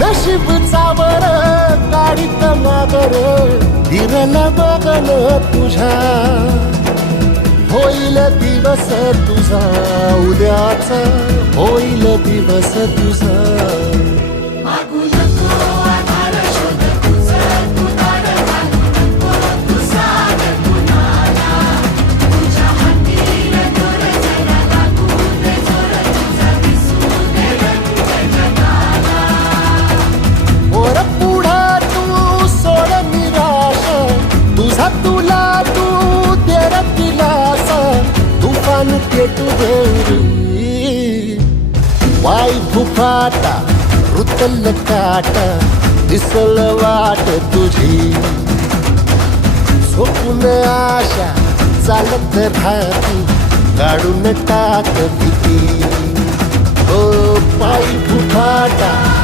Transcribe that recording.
नशीब चावर काढीत मागर विरल बगल तुझ्या होईल दिवस तुझा उद्याचा होईल दिवस तुझा तुला तू तेर दिलासा तुफान पेटू गौरी वाई फुफाटा रुतल काटा दिसल वाट तुझी झोपून आशा चालत राहती काढून टाक भीती ओ पायी फुफाटा